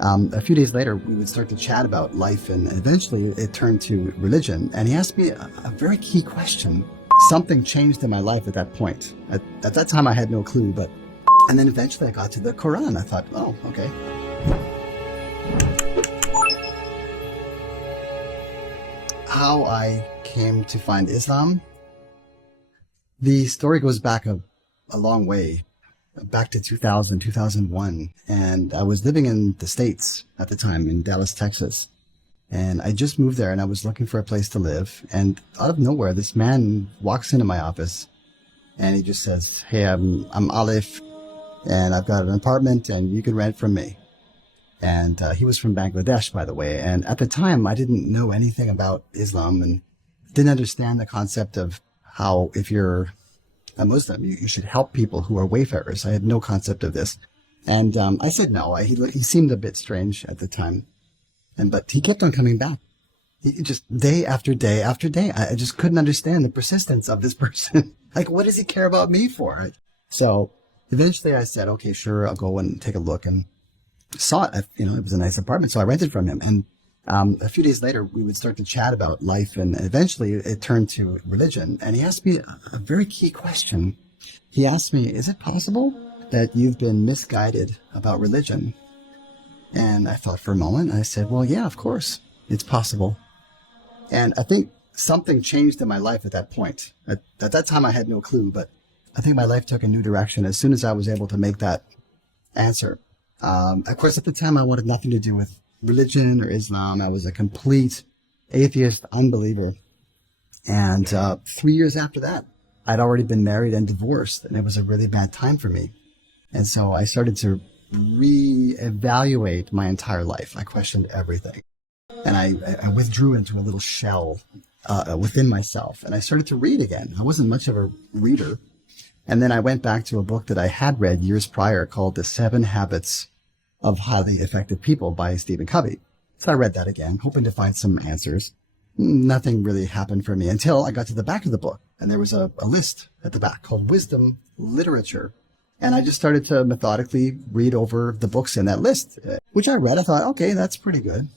A few days later, we would start to chat about life, and eventually it turned to religion. And he asked me a very key question. Something changed in my life at that point. At that time, I had no clue, and then eventually I got to the Quran. I thought, oh, okay. How I came to find Islam, the story goes back a long way, back to 2000, 2001. And I was living in the States at the time, in Dallas, Texas. And I just moved there, and I was looking for a place to live. And out of nowhere, this man walks into my office, and he just says, hey, I'm Alif, and I've got an apartment, and you can rent from me. And he was from Bangladesh, by the way. And at the time, I didn't know anything about Islam and didn't understand the concept of how, if you're a Muslim, you should help people who are wayfarers. I had no concept of this. And I said no. He seemed a bit strange at the time. But he kept on coming back. He just day after day after day. I just couldn't understand the persistence of this person. Like, what does he care about me for? So eventually I said, okay, sure, I'll go and take a look, and saw it. It was a nice apartment, so I rented from him. And a few days later, we would start to chat about life, and eventually it turned to religion. And he asked me a very key question. He asked me, is it possible that you've been misguided about religion? And I thought for a moment. I said, well, yeah, of course, it's possible. And I think something changed in my life at that point. At that time, I had no clue, but I think my life took a new direction as soon as I was able to make that answer. Of course, at the time, I wanted nothing to do with religion or Islam. I was a complete atheist unbeliever. And 3 years after that, I'd already been married and divorced, and it was a really bad time for me. And so I started to reevaluate my entire life. I questioned everything. And I withdrew into a little shell within myself, and I started to read again. I wasn't much of a reader. And then I went back to a book that I had read years prior called The 7 Habits of Highly Effective People by Stephen Covey. So I read that again, hoping to find some answers. Nothing really happened for me until I got to the back of the book, and there was a list at the back called Wisdom Literature. And I just started to methodically read over the books in that list, which I read. I thought, okay, that's pretty good.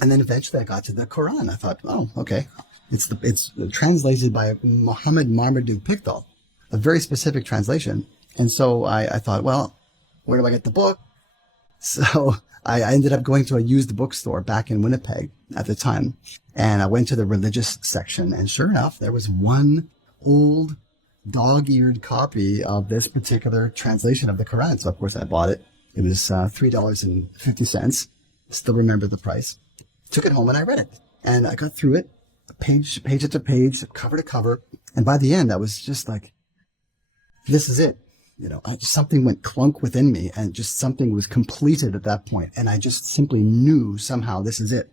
And then eventually I got to the Quran. I thought, oh, okay. It's translated by Muhammad Marmaduke Pickthall, a very specific translation. And so I thought, well, where do I get the book? So I ended up going to a used bookstore back in Winnipeg at the time. And I went to the religious section. And sure enough, there was one old dog-eared copy of this particular translation of the Quran. So, of course, I bought it. It was $3.50. Still remember the price. Took it home and I read it. And I got through it, page after page, cover to cover. And by the end, I was just like, this is it. Something went clunk within me, and just something was completed at that point. And I just simply knew somehow this is it.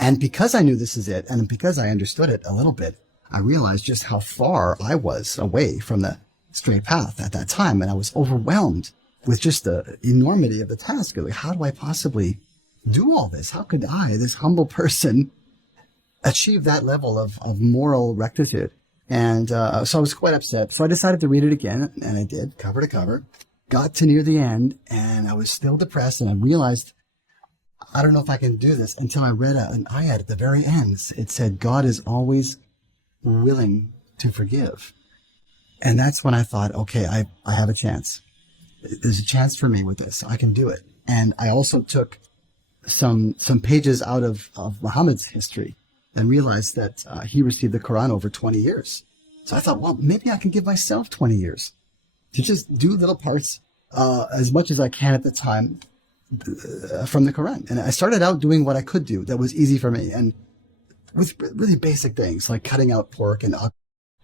And because I knew this is it, and because I understood it a little bit, I realized just how far I was away from the straight path at that time. And I was overwhelmed with just the enormity of the task. Like, how do I possibly do all this? How could I, this humble person, achieve that level of moral rectitude? And so I was quite upset. So I decided to read it again, and I did, cover to cover. Got to near the end, and I was still depressed, and I realized, I don't know if I can do this, until I read an ayat at the very end. It said, God is always willing to forgive. And that's when I thought, okay, I have a chance. There's a chance for me with this. I can do it. And I also took some pages out of Muhammad's history and realized that he received the Quran over 20 years. So I thought, well, maybe I can give myself 20 years to just do little parts as much as I can at the time from the Quran. And I started out doing what I could do that was easy for me, and with really basic things like cutting out pork, and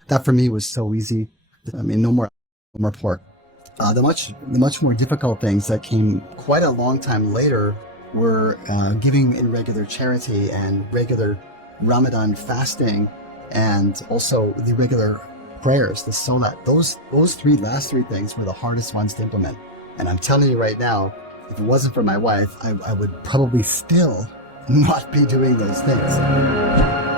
that for me was so easy. I mean, no more pork. The much more difficult things that came quite a long time later were giving in regular charity and regular Ramadan fasting, and also the regular prayers, the salat. Those last three things were the hardest ones to implement. And I'm telling you right now, if it wasn't for my wife, I would probably still not be doing those things.